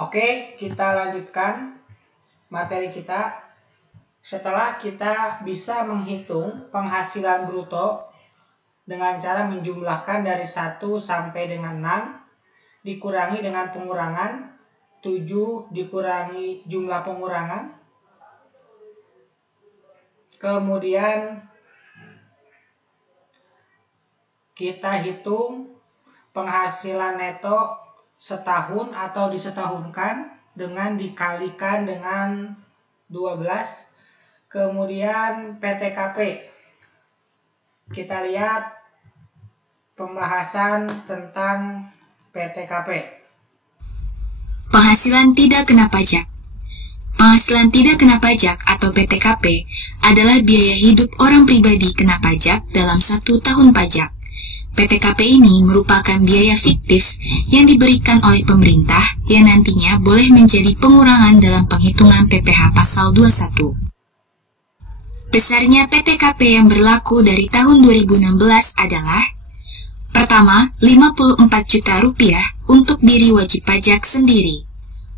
Oke, kita lanjutkan materi kita. Setelah kita bisa menghitung penghasilan bruto dengan cara menjumlahkan dari 1 sampai dengan 6, dikurangi dengan pengurangan, 7 dikurangi jumlah pengurangan, kemudian kita hitung penghasilan neto setahun atau disetahunkan dengan dikalikan dengan 12. Kemudian PTKP. Kita lihat pembahasan tentang PTKP. Penghasilan tidak kena pajak. Penghasilan tidak kena pajak atau PTKP adalah biaya hidup orang pribadi kena pajak dalam 1 tahun pajak. PTKP ini merupakan biaya fiktif yang diberikan oleh pemerintah yang nantinya boleh menjadi pengurangan dalam penghitungan PPh pasal 21. Besarnya PTKP yang berlaku dari tahun 2016 adalah: pertama, 54 juta rupiah untuk diri wajib pajak sendiri.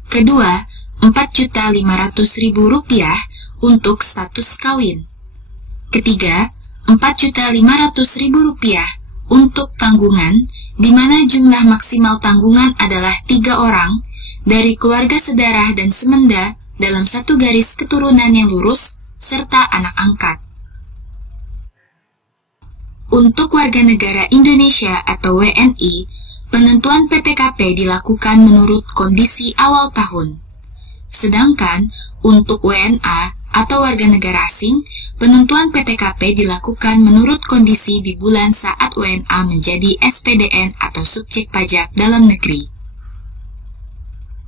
Kedua, 4.500.000 rupiah untuk status kawin. Ketiga, 4.500.000 rupiah untuk tanggungan, di mana jumlah maksimal tanggungan adalah 3 orang dari keluarga sedarah dan semenda dalam satu garis keturunan yang lurus serta anak angkat. Untuk warga negara Indonesia atau WNI, penentuan PTKP dilakukan menurut kondisi awal tahun. Sedangkan untuk WNA atau warga negara asing, penentuan PTKP dilakukan menurut kondisi di bulan saat WNA menjadi SPDN atau subjek pajak dalam negeri.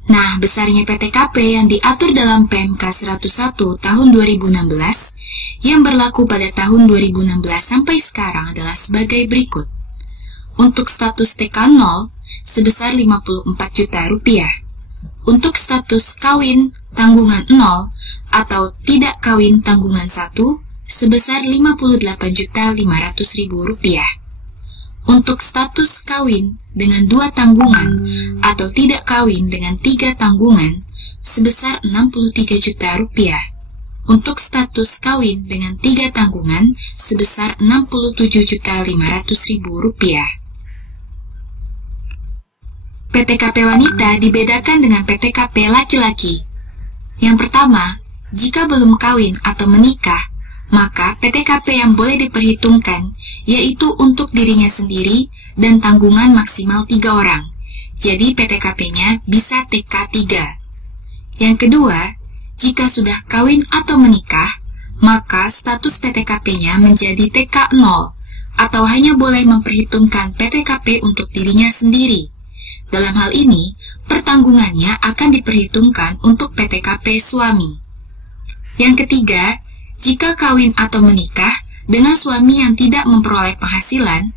Nah, besarnya PTKP yang diatur dalam PMK 101 tahun 2016 yang berlaku pada tahun 2016 sampai sekarang adalah sebagai berikut. Untuk status TK0 sebesar 54 juta rupiah. Untuk status kawin tanggungan 0 atau tidak kawin tanggungan 1 sebesar 58.500.000 rupiah. Untuk status kawin dengan 2 tanggungan atau tidak kawin dengan 3 tanggungan sebesar 63 juta rupiah. Untuk status kawin dengan 3 tanggungan sebesar 67.500.000 rupiah. PTKP wanita dibedakan dengan PTKP laki-laki. Yang pertama, jika belum kawin atau menikah, maka PTKP yang boleh diperhitungkan yaitu untuk dirinya sendiri dan tanggungan maksimal 3 orang. Jadi PTKP-nya bisa TK3. Yang kedua, jika sudah kawin atau menikah, maka status PTKP-nya menjadi TK0 atau hanya boleh memperhitungkan PTKP untuk dirinya sendiri. Dalam hal ini, pertanggungannya akan diperhitungkan untuk PTKP suami. Yang ketiga, jika kawin atau menikah dengan suami yang tidak memperoleh penghasilan,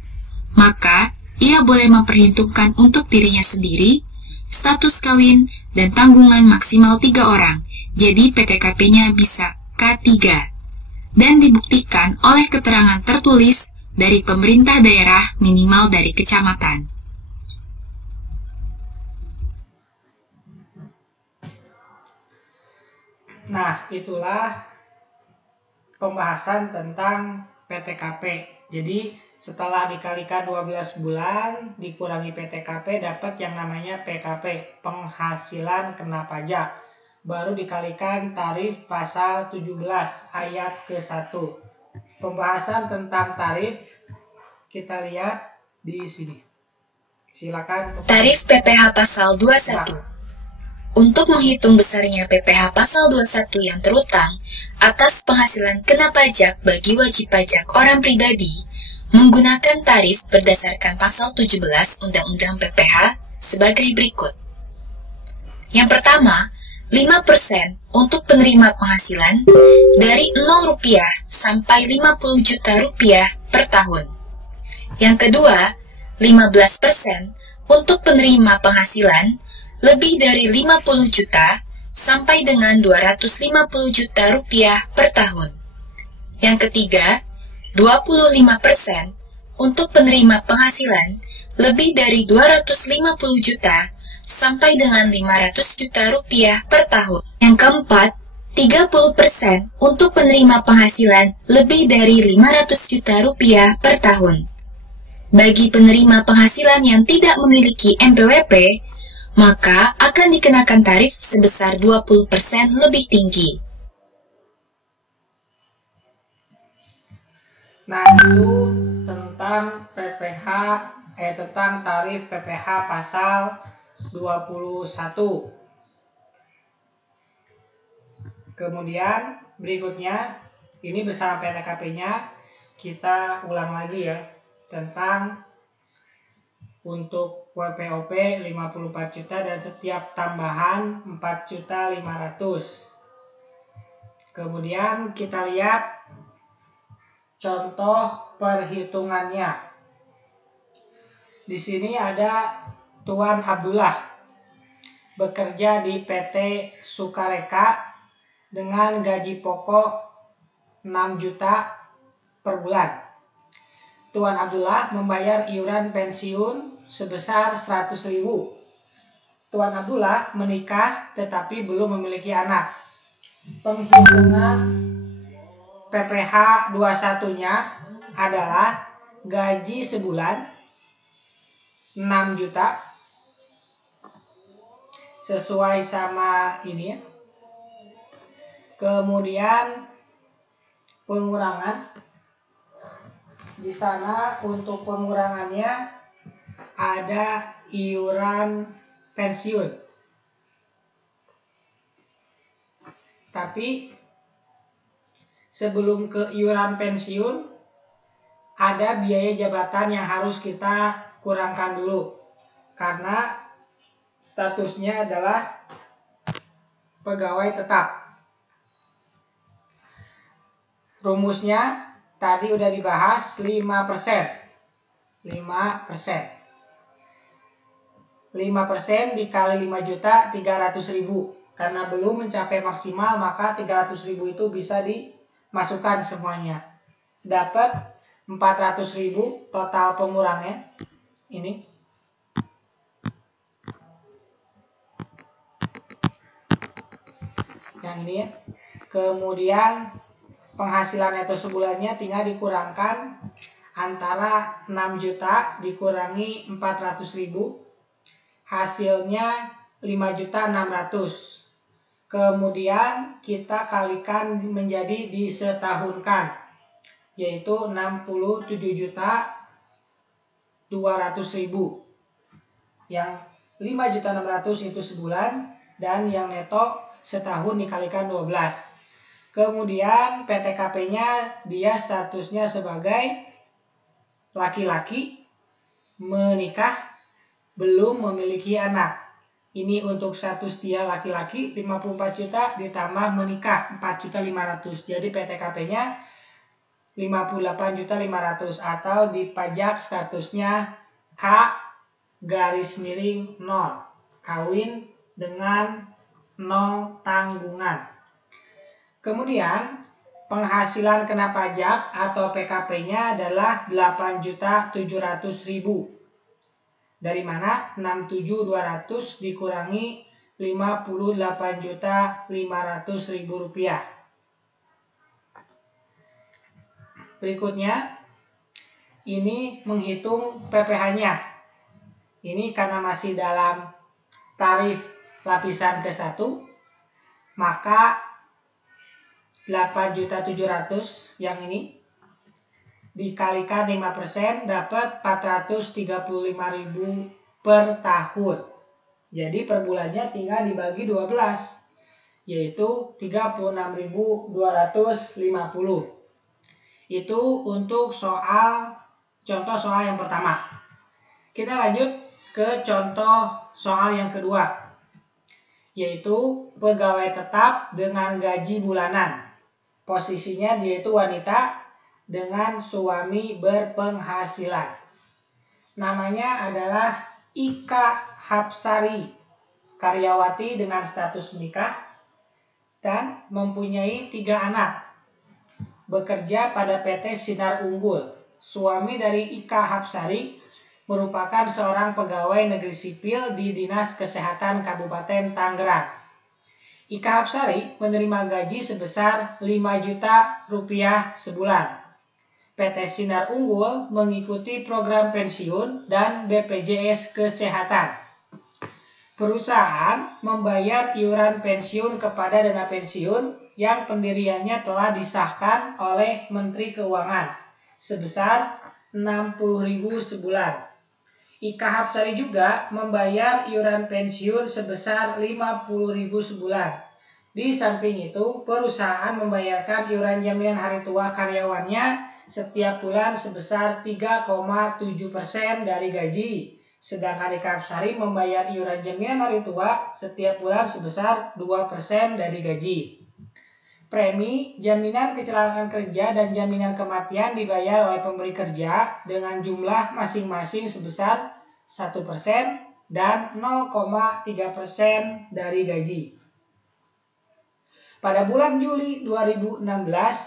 maka ia boleh memperhitungkan untuk dirinya sendiri, status kawin, dan tanggungan maksimal 3 orang, jadi PTKP-nya bisa K3, dan dibuktikan oleh keterangan tertulis dari pemerintah daerah minimal dari kecamatan. Nah, itulah pembahasan tentang PTKP. Jadi, setelah dikalikan 12 bulan, dikurangi PTKP, dapat yang namanya PKP, penghasilan kena pajak. Baru dikalikan tarif pasal 17 ayat ke-1. Pembahasan tentang tarif, kita lihat di sini. Silakan. Tarif PPh pasal 21. Untuk menghitung besarnya PPh pasal 21 yang terutang atas penghasilan kena pajak bagi wajib pajak orang pribadi, menggunakan tarif berdasarkan pasal 17 Undang-Undang PPh sebagai berikut. Yang pertama, 5% untuk penerima penghasilan dari 0 rupiah sampai 50 juta rupiah per tahun. Yang kedua, 15% untuk penerima penghasilan lebih dari 50 juta sampai dengan 250 juta rupiah per tahun. Yang ketiga, 25% untuk penerima penghasilan lebih dari 250 juta sampai dengan 500 juta rupiah per tahun. Yang keempat, 30% untuk penerima penghasilan lebih dari 500 juta rupiah per tahun. Bagi penerima penghasilan yang tidak memiliki MPWP, maka akan dikenakan tarif sebesar 20% lebih tinggi. Nah, itu tentang tentang tarif PPh pasal 21. Kemudian berikutnya, ini bersama PTKP-nya, kita ulang lagi ya, tentang untuk WPOP 54 juta dan setiap tambahan 4.500.000. Kemudian kita lihat contoh perhitungannya. Di sini ada Tuan Abdullah bekerja di PT Sukareka dengan gaji pokok 6 juta per bulan. Tuan Abdullah membayar iuran pensiun sebesar 100.000. Tuan Abdullah menikah tetapi belum memiliki anak. Penghitungan PPh 21-nya adalah gaji sebulan 6 juta sesuai sama ini ya. Kemudian pengurangan di sana, untuk pengurangannya ada iuran pensiun. Tapi sebelum ke iuran pensiun, ada biaya jabatan yang harus kita kurangkan dulu. Karena statusnya adalah pegawai tetap. Rumusnya tadi udah dibahas 5%. 5% dikali 5 juta 300.000. Karena belum mencapai maksimal, maka 300.000 itu bisa dimasukkan semuanya. Dapat 400.000 total pengurangnya. Ini. Yang ini ya. Kemudian penghasilan neto sebulannya tinggal dikurangkan antara 6 juta dikurangi 400.000. Hasilnya 5.600.000. Kemudian kita kalikan menjadi disetahunkan, yaitu 67.200.000. Yang 5.600.000 itu sebulan, dan yang neto setahun dikalikan 12. Kemudian PTKP-nya dia statusnya sebagai laki-laki, menikah, belum memiliki anak. Ini untuk status dia laki-laki 54 juta ditambah menikah 4.500.000. Jadi PTKP-nya 58.500.000 atau dipajak statusnya K*0, kawin dengan 0 tanggungan. Kemudian penghasilan kena pajak atau PKP-nya adalah 8.700.000. Dari mana 6.200 dikurangi 58.500.000 rupiah. Berikutnya, ini menghitung PPh-nya. Ini karena masih dalam tarif lapisan ke-1, maka 8.700.000 yang ini dikalikan 5% dapat 435.000 per tahun. Jadi per bulannya tinggal dibagi 12, yaitu 36.250. Itu untuk contoh soal yang pertama. Kita lanjut ke contoh soal yang kedua, yaitu pegawai tetap dengan gaji bulanan. Posisinya dia itu wanita dengan suami berpenghasilan. Namanya adalah Ika Hapsari, karyawati dengan status menikah dan mempunyai 3 anak. Bekerja pada PT Sinar Unggul. Suami dari Ika Hapsari merupakan seorang pegawai negeri sipil di Dinas Kesehatan Kabupaten Tangerang. Ika Hapsari menerima gaji sebesar 5 juta rupiah sebulan. PT Sinar Unggul mengikuti program pensiun dan BPJS Kesehatan. Perusahaan membayar iuran pensiun kepada dana pensiun yang pendiriannya telah disahkan oleh Menteri Keuangan sebesar 60.000 sebulan. Ika Hapsari juga membayar iuran pensiun sebesar 50.000 sebulan. Di samping itu, perusahaan membayarkan iuran jaminan hari tua karyawannya setiap bulan sebesar 3,7% dari gaji. Sedangkan Ika Hapsari membayar iuran jaminan hari tua setiap bulan sebesar 2% dari gaji. Premi jaminan kecelakaan kerja dan jaminan kematian dibayar oleh pemberi kerja dengan jumlah masing-masing sebesar 1% dan 0,3% dari gaji. Pada bulan Juli 2016,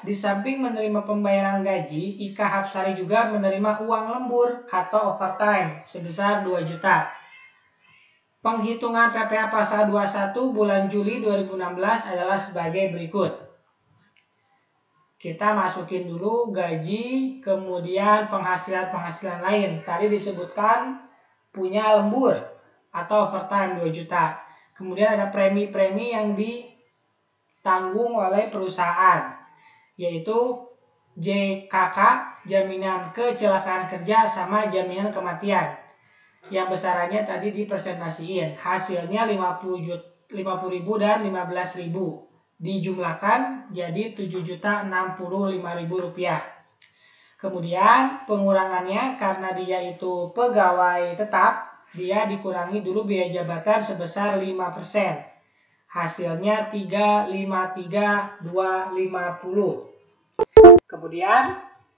di samping menerima pembayaran gaji, Ika Hapsari juga menerima uang lembur atau overtime sebesar 2 juta. Penghitungan PPh pasal 21 bulan Juli 2016 adalah sebagai berikut. Kita masukin dulu gaji, kemudian penghasilan lain. Tadi disebutkan punya lembur atau overtime 2 juta. Kemudian ada premi-premi yang ditanggung oleh perusahaan, yaitu JKK, jaminan kecelakaan kerja, sama jaminan kematian. Yang besarannya tadi dipresentasiin. Hasilnya 50.000 dan 15.000. Dijumlahkan jadi 7.065.000 rupiah. Kemudian pengurangannya karena dia itu pegawai tetap, dia dikurangi dulu biaya jabatan sebesar 5%. Hasilnya 353.250. Kemudian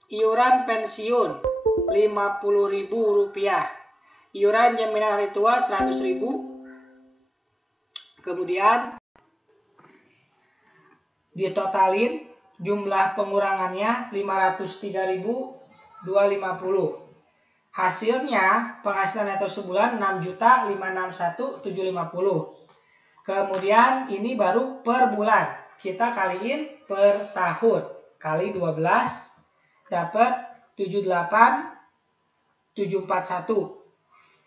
iuran pensiun 50.000 rupiah. Iuran jaminan hari tua 100.000. Kemudian ditotalin jumlah pengurangannya 503.250. Hasilnya penghasilan neto sebulan 6.561.750. Kemudian ini baru per bulan. Kita kaliin per tahun. Kali 12 dapat 78.741.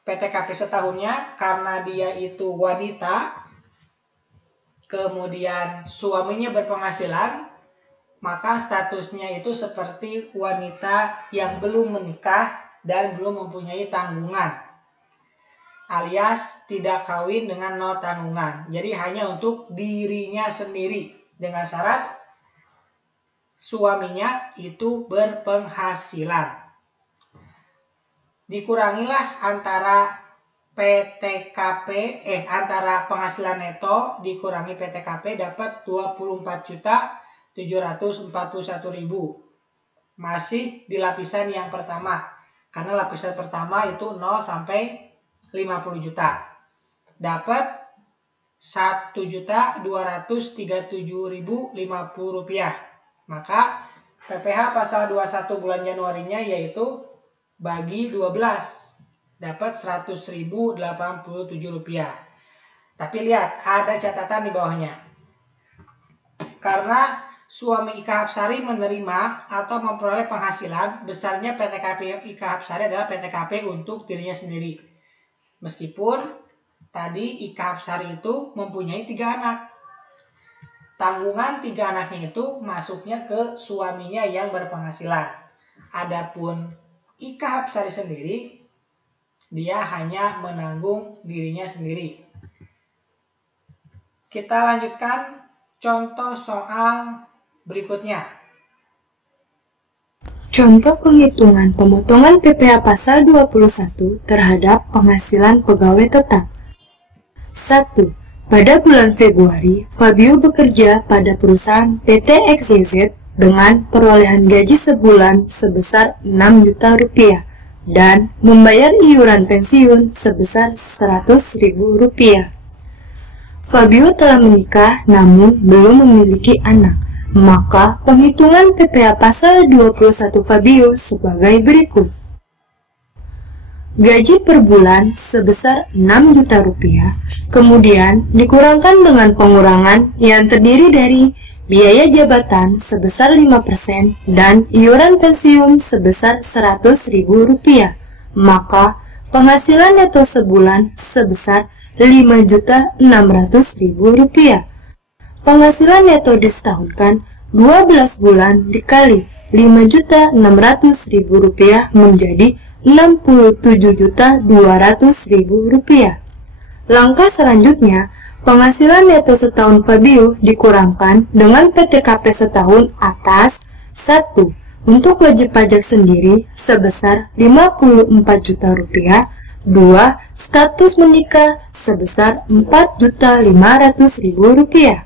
PTKP setahunnya karena dia itu wanita, kemudian suaminya berpenghasilan, maka statusnya itu seperti wanita yang belum menikah dan belum mempunyai tanggungan, alias tidak kawin dengan no tanggungan. Jadi hanya untuk dirinya sendiri dengan syarat suaminya itu berpenghasilan. Dikurangilah antara antara penghasilan neto dikurangi PTKP dapat 24.741.000. Masih di lapisan yang pertama. Karena lapisan pertama itu 0 sampai 50 juta. Dapat 1.237.050 rupiah. Maka PPh pasal 21 bulan Januarinya yaitu bagi 12 dapat 100.087 rupiah. Tapi lihat ada catatan di bawahnya. Karena suami Ika Hapsari menerima atau memperoleh penghasilan, besarnya PTKP Ika Hapsari adalah PTKP untuk dirinya sendiri. Meskipun tadi Ika Hapsari itu mempunyai 3 anak. Tanggungan 3 anaknya itu masuknya ke suaminya yang berpenghasilan. Adapun Ika Hapsari sendiri, dia hanya menanggung dirinya sendiri. Kita lanjutkan contoh soal berikutnya. Contoh penghitungan pemotongan PPh pasal 21 terhadap penghasilan pegawai tetap. 1. Pada bulan Februari, Fabio bekerja pada perusahaan PT XYZ dengan perolehan gaji sebulan sebesar 6 juta rupiah dan membayar iuran pensiun sebesar 100.000 rupiah. Fabio telah menikah namun belum memiliki anak, maka penghitungan PPh pasal 21 Fabio sebagai berikut. gaji per bulan sebesar 6 juta rupiah, kemudian dikurangkan dengan pengurangan yang terdiri dari biaya jabatan sebesar 5% dan iuran pensiun sebesar Rp100.000, maka penghasilan neto sebulan sebesar Rp5.600.000. Penghasilan neto disetahunkan 12 bulan dikali Rp5.600.000 menjadi Rp67.200.000. Langkah selanjutnya, penghasilan neto setahun Fabio dikurangkan dengan PTKP setahun atas 1. Untuk wajib pajak sendiri sebesar Rp54 juta, 2. Status menikah sebesar Rp4.500.000.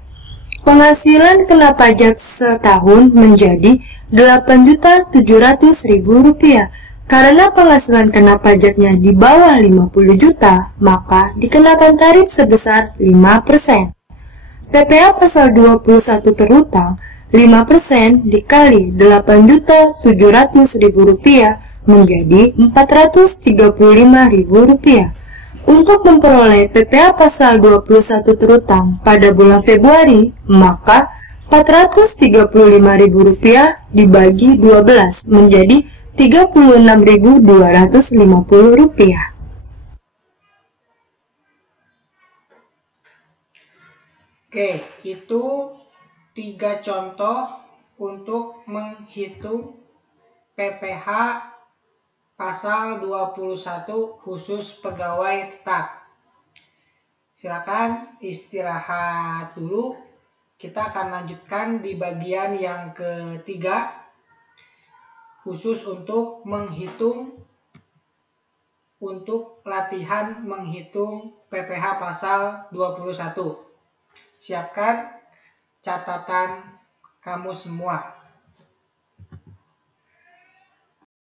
Penghasilan kena pajak setahun menjadi Rp8.700.000. Karena penghasilan kena pajaknya di bawah 50 juta, maka dikenakan tarif sebesar 5%. PPh pasal 21 terutang, 5% dikali Rp8.700.000 menjadi Rp435.000. Untuk memperoleh PPh pasal 21 terutang pada bulan Februari, maka Rp435.000 dibagi 12 menjadi Rp36.250. Oke, itu 3 contoh untuk menghitung PPh pasal 21 khusus pegawai tetap. Silakan istirahat dulu. Kita akan lanjutkan di bagian yang ketiga, khusus untuk latihan menghitung PPh pasal 21. Siapkan catatan kamu semua.